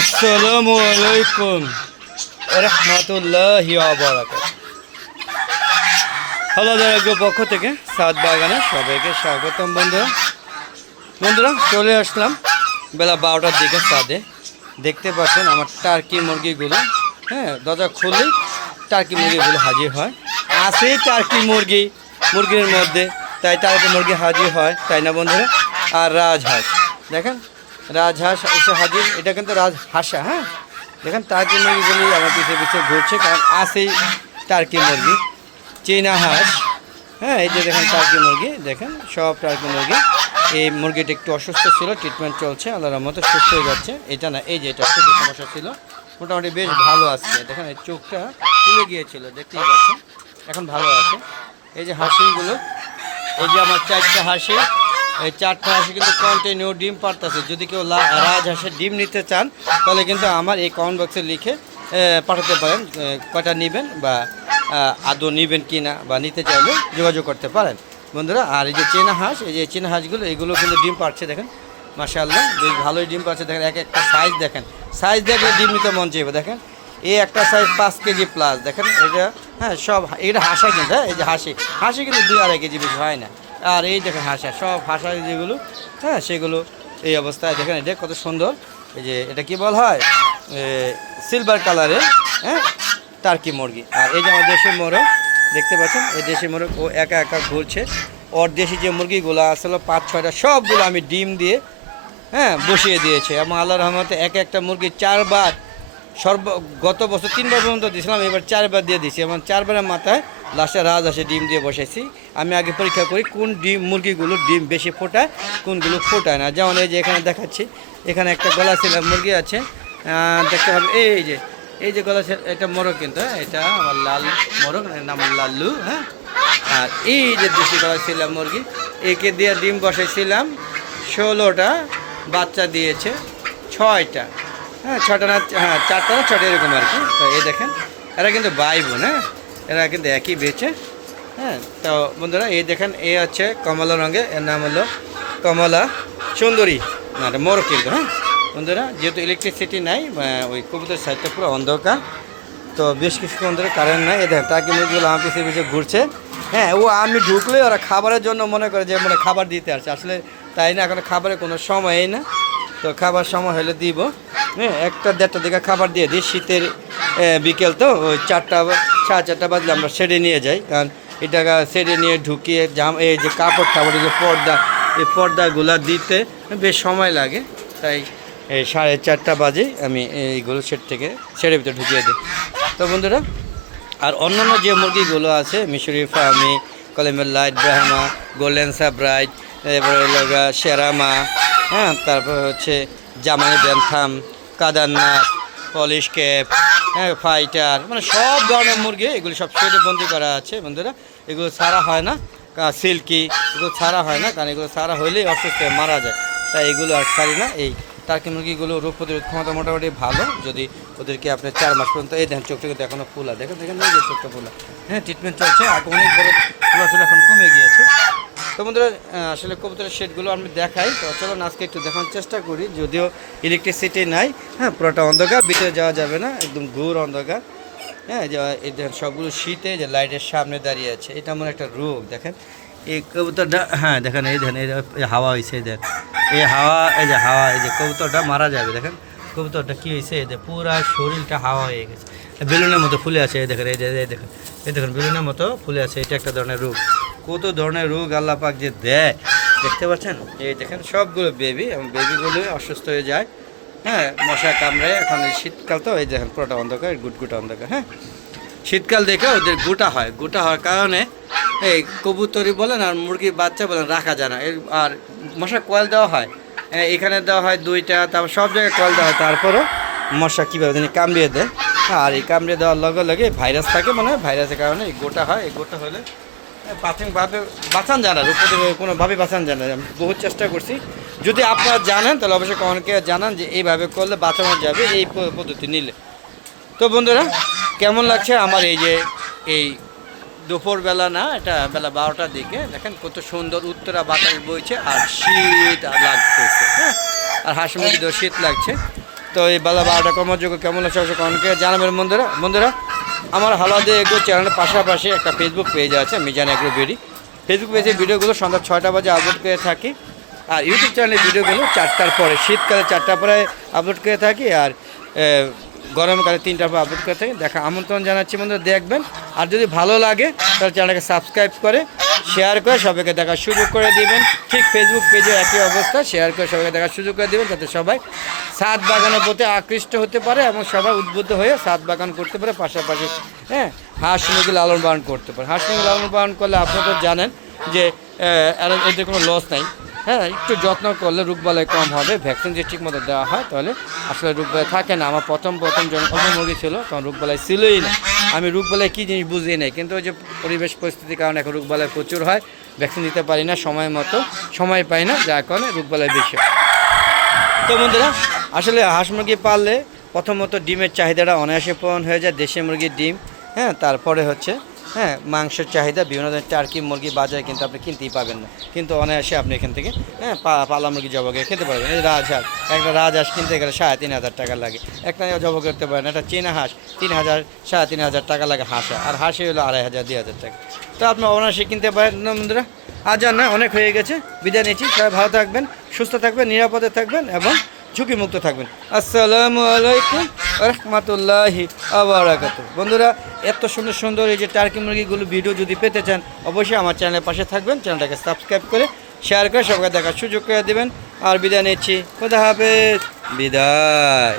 আসসালামু আলাইকুম। রহমতুল্লাহ পক্ষ থেকে সাত বাগানে সবাইকে স্বাগতম বন্ধুরা। বন্ধুরা, চলে আসলাম বেলা বারোটার দিকে সাদে। দেখতে পাচ্ছেন আমার টার্কি মুরগিগুলো। হ্যাঁ দরজা খুললেই টার্কি মুরগিগুলো হাজির হয়। আছে টার্কি মুরগি, মুরগির মধ্যে। তাই টার্কি মুরগি হাজির হয়, তাই না বন্ধুরা? আর রাজহাঁস। দেখেন রাজহাঁস, এসে হাজির। এটা কিন্তু রাজহাঁসা হ্যাঁ? দেখেন টার্কি মুরগিগুলি আমার পিছিয়ে পিছিয়ে ঘুরছে, কারণ আসেই টার্কি মুরগি, চীনা হাঁস। হ্যাঁ এই যে দেখেন টার্কি মুরগি, দেখেন, সব টার্কি মুরগি। এই মুরগিটা একটু অসুস্থ ছিল ট্রিটমেন্ট চলছে, আল্লাহর মতো সুস্থ হয়ে যাচ্ছে। এটা না, এই যে এটা একটু সমস্যা ছিল, মোটামুটি বেশ ভালো আসছে দেখেন, এই চোখটা ফুলে গিয়েছিল, দেখতেই পাচ্ছেন, এখন ভালো আছে। এই যে হাসিগুলো, এই যে আমার চারটা হাসি এই চারটা হাসি কিন্তু কন্টিনিউ ডিম পারতেছে যদি কেউ রাজ রাজহাঁসের ডিম নিতে চান তাহলে কিন্তু আমার এই কমেন্ট বক্সে লিখে পাঠাতে পারেন। এ, কয়টা নেবেন বা আদৌ নেবেন কি না বা নিতে চাইলে যোগাযোগ করতে পারেন। বন্ধুরা আর এই যে চেনা হাঁস এই যে চেনা হাঁসগুলো এগুলো কিন্তু ডিম পাচ্ছে দেখেন। মাশাআল্লাহ বেশ ভালোই ডিম পাচ্ছে দেখেন এক একটা সাইজ দেখেন। সাইজ দেখলে ডিম নিতে মন চাইবে দেখেন। এই একটা সাইজ পাঁচ কেজি প্লাস দেখেন এটা হ্যাঁ সব এটা হাঁসা কিন্তু হ্যাঁ এই যে হাসি। হাসি কিন্তু দুই আড়াই কেজি বেশি হয় না। আর এই দেখেন হাঁসা সব হাঁসা যেগুলো হ্যাঁ সেগুলো এই অবস্থায় দেখেন এটা কত সুন্দর। এই যে এটা কি বল হয়? সিলভার কালারের হ্যাঁ টার্কি মুরগি। আর এই যে আমার দেশি মোরগ, দেখতে পাচ্ছেন? এই দেশি মোরগ ও একা একা ঘুরছে। ওর দেশি যে মুরগিগুলো আসলে পাঁচ, ছয়টা, সবগুলো আমি ডিম দিয়ে হ্যাঁ বসিয়ে দিয়েছে। এবং আল্লাহ রহমতে এক একটা মুরগি চারবার, সর্ব গত বছর তিনবার পর্যন্ত দিয়েছিলাম এবার চারবার দিয়ে দিয়েছি এবং চারবারের মাথায় লাস্টে রাজ আসে, ডিম দিয়ে বসেছি আমি আগে পরীক্ষা করি কোন ডিম, মুরগিগুলো ডিম বেশি ফোটায়, কোনগুলো ফোটায় না। যেমন এই যে এখানে দেখাচ্ছি, এখানে একটা গলা ছিল মুরগি আছে দেখতে হবে। এই যে এই যে গলা ছিল, এটা মোরগ কিন্তু হ্যাঁ এটা আমার লাল মোরগ নাম লাল্লু হ্যাঁ। আর এই যে দেশি গলা ছিল মুরগি, একে দিয়ে ডিম বসাইছিলাম, ষোলোটা বাচ্চা দিয়েছে, ছয়টা হ্যাঁ ছটা না হ্যাঁ চারটা না, ছটা এরকম আর কি। তো এই দেখেন, এরা কিন্তু ভাই বোন হ্যাঁ। এরা কিন্তু একই বেচে হ্যাঁ? তো বন্ধুরা, এই দেখেন, এ হচ্ছে কমলা রঙে এর নাম হলো কমলা সুন্দরী। না মোর কিন্তু হ্যাঁ? বন্ধুরা, যেহেতু ইলেকট্রিসিটি নাই ওই কবুতর সাইডটা পুরো অন্ধকার, তো বেশ কিছুক্ষণ ধরে কারেন্ট নাই। এ দেখেন, তাকে মুরগিগুলো আমার পিছিয়ে পিছিয়ে ঘুরছে হ্যাঁ ও আমি ঢুকলে ওরা খাবারের জন্য মনে করে যে মানে খাবার দিতে আসছে। আসলে তাই না, এখন খাবারের কোনো সময়ই না। তো খাবার সময় হলে দিব। হ্যাঁ একটা দেড়টা দিকে খাবার দিয়ে দিই। শীতের বিকেল তো, ওই চারটা সাড়ে চারটা বাজলে আমরা সেরে নিয়ে যাই। কারণ এটা সেরে নিয়ে ঢুকিয়ে জাম, এই যে কাপড় টাপড় যে পর্দা, এই পর্দাগুলা দিতে বেশ সময় লাগে। তাই এই সাড়ে চারটা বাজে আমি এইগুলো সেট থেকে সেটের ভিতরে ঢুকিয়ে দিই। তো বন্ধুরা, আর অন্যান্য যে মুরগিগুলো আছে, মিশরি, ফার্মি, কলেমের লাইট ব্রাহ্মা, গোল্ডেন সাব্রাইট, এরপরে শেরামা হ্যাঁ তারপর হচ্ছে জামানি ব্যান্থাম কাদারনাথ, পলিশ ক্যাপ হ্যাঁ ফাইটার মানে সব ধরনের মুরগি, এগুলো সব শেডে বন্দি করা আছে বন্ধুরা। এগুলো ছাড়া হয় না সিল্কি, এগুলো ছাড়া হয় না, কারণ এগুলো ছাড়া হলেই অসুস্থ মারা যায়। তাই এগুলো আর ছাড়ি না, এই টার্কি মুরগিগুলো রোগ প্রতিরোধ ক্ষমতা মোটামুটি ভালো, যদি ওদেরকে আপনি চার মাস পর্যন্ত, এই দেখেন চোখটা কিন্তু এখনও ফুলা, দেখেন দেখেন চোখটা ফুলা। হ্যাঁ ট্রিটমেন্ট চলছে আগে অনেক বড় ফুলা এখন কমে গিয়েছে। তো বন্ধুরা আসলে কবুতরের শেডগুলো আমি দেখাই। তো চলুন আজকে একটু দেখানোর চেষ্টা করি। যদিও ইলেকট্রিসিটি নাই হ্যাঁ পুরোটা অন্ধকার, ভিতরে যাওয়া যাবে না, একদম ঘুর অন্ধকার। হ্যাঁ যে সবগুলো শীতে যে লাইটের সামনে দাঁড়িয়ে আছে, এটা আমার একটা রোগ, দেখেন। এই কবুতরটা হ্যাঁ দেখেন, এই দেখেন, এই হাওয়া হয়েছে এদের এই হাওয়া, এই যে হাওয়া, এই যে কবুতরটা মারা যাবে, দেখেন। কবুতরটা কী হয়েছে এই যে পুরা শরীরটা হাওয়া হয়ে গেছে। বেলুনের মতো ফুলে আছে, এই দেখেন, এই যে দেখেন, এই দেখেন, বেলুনের মতো ফুলে আছে, এটা একটা ধরনের রোগ। কত ধরনের রোগ আল্লাহ পাক যে দেয়। দেখতে পাচ্ছেন? এই দেখেন, সবগুলো বেবি এবং বেবিগুলো অসুস্থ হয়ে যায়। হ্যাঁ মশা কামড়ায় এখন শীতকাল তো, এই দেখেন, পুরোটা অন্ধকার, গুটগুটা অন্ধকার হ্যাঁ? শীতকাল দেখে ওদের গোটা হয়। গোটা হওয়ার কারণে এই কবুতরি বলেন আর মুরগির বাচ্চা বলেন রাখা যায় না। এর আর মশা কয়েল দেওয়া হয়। এখানে দেওয়া হয় দুইটা, তারপর সব জায়গায় কয়েল দেওয়া হয়। তারপরও মশা কীভাবে জানি কামড়িয়ে দেয়। আর এই কামড়িয়ে দেওয়ার লগে লগে ভাইরাস থাকে মানে ভাইরাসের কারণে এই গোটা হয়। এই গোটা হলে প্রাথমিকভাবে বাঁচান না রূপতে কোনোভাবে বাঁচান যায় আমি বহুত চেষ্টা করছি। যদি আপনারা জানেন, তাহলে অবশ্যই কখনকে জানান যে এইভাবে করলে বাঁচানো যাবে এই পদ্ধতি নিলে। তো বন্ধুরা, কেমন লাগছে আমার এই যে, এই দুপুরবেলা না, এটা বেলা বারোটার দিকে, দেখেন কত সুন্দর উত্তরা বাতাস বইছে আর শীত আর লাগতেছে হ্যাঁ? আর হাঁস মুরগিতেও শীত লাগছে। তো এই বেলা বারোটা কর্মযোগ্য কেমন আছে অবশ্যই কমেন্টকে জানাবেন বন্ধুরা। বন্ধুরা আমার হালাদে এগ্রো চ্যানেলের পাশাপাশি একটা ফেসবুক পেজ আছে, মিজান এগ্রো বিডি। ফেসবুক পেজে ভিডিওগুলো সন্ধ্যা ছয়টা বাজে আপলোড করে থাকি। আর ইউটিউব চ্যানেলের ভিডিওগুলো চারটার পরে, শীতকালে চারটার পরে আপলোড করে থাকি আর গরমকালে তিনটার পর আপলোড করে থাকি। দেখা, আমন্ত্রণ জানাচ্ছি বন্ধুরা, দেখবেন। আর যদি ভালো লাগে, তাহলে চ্যানেলকে সাবস্ক্রাইব করে শেয়ার করে সবাইকে দেখার সুযোগ করে দিবেন। ঠিক ফেসবুক পেজে একই অবস্থা শেয়ার করে সবাইকে দেখার সুযোগ করে দেবেন যাতে সবাই সাত বাগানের প্রতি আকৃষ্ট হতে পারে এবং সবাই উদ্বুদ্ধ হয়ে সাত বাগান করতে পারে, পাশাপাশি হ্যাঁ হাঁস মুরগি লালন পালন করতে পারে। হাঁস মুরগি লালন পালন করলে আপনারা জানেন যে এদের কোনো লস নাই। হ্যাঁ একটু যত্ন করলে রোগবালাই কম হবে। ভ্যাকসিন যে ঠিক মতো দেওয়া হয়, তাহলে আসলে রোগবালাই থাকে না। আমার প্রথম প্রথম যখন অল্প মুরগি ছিল, তখন রোগবালাই ছিলই না। আমি রোগবালাই কী জিনিস বুঝি নাই, কিন্তু ওই যে পরিবেশ পরিস্থিতির কারণে এখন রোগবালাই প্রচুর হয়। ভ্যাকসিন দিতে পারি না, সময় মতো সময় পাই না, যার কারণে রোগবালাই বেশি তো বন্ধুরা, আসলে হাঁস মুরগি পাললে প্রথমত ডিমের চাহিদাটা অনায়াসে পূরণ হয়ে যায়, দেশি মুরগির ডিম হ্যাঁ তারপরে হচ্ছে হ্যাঁ মাংসের চাহিদা বিভিন্ন ধরনের টার্কি মুরগি বাজারে কিন্তু আপনি কিনতেই পাবেন না। কিন্তু অনায়াসে আপনি এখান থেকে হ্যাঁ পালা মুরগি জবা করে খেতে পারবেন। এই রাজহাঁস একটা রাজহাঁস কিনতে গেলে সাড়ে তিন হাজার টাকা লাগে। একটা জবা করতে পারেন, একটা চীনা হাঁস, তিন হাজার, সাড়ে তিন হাজার টাকা লাগে হাঁসা। আর হাঁসে হলো আড়াই হাজার, দুই হাজার টাকা। তো আপনি অনায়াসে কিনতে পারেন বন্ধুরা। আজ না, অনেক হয়ে গেছে। বিদায় নিচ্ছি। সবাই ভালো থাকবেন, সুস্থ থাকবেন, নিরাপদে থাকবেন এবং ঝুঁকিমুক্ত থাকবেন। আসসালামু আলাইকুম রহমতুল্লাহি আবরাকাত বন্ধুরা, এত সুন্দর সুন্দর এই যে টার্কি মুরগিগুলো ভিডিও যদি পেতে চান, অবশ্যই আমার চ্যানেলের পাশে থাকবেন চ্যানেলটাকে সাবস্ক্রাইব করে শেয়ার করে সবাই দেখার সুযোগ করে দেবেন। আর বিদায় নিচ্ছি। কোথা হাফেজ। বিদায়।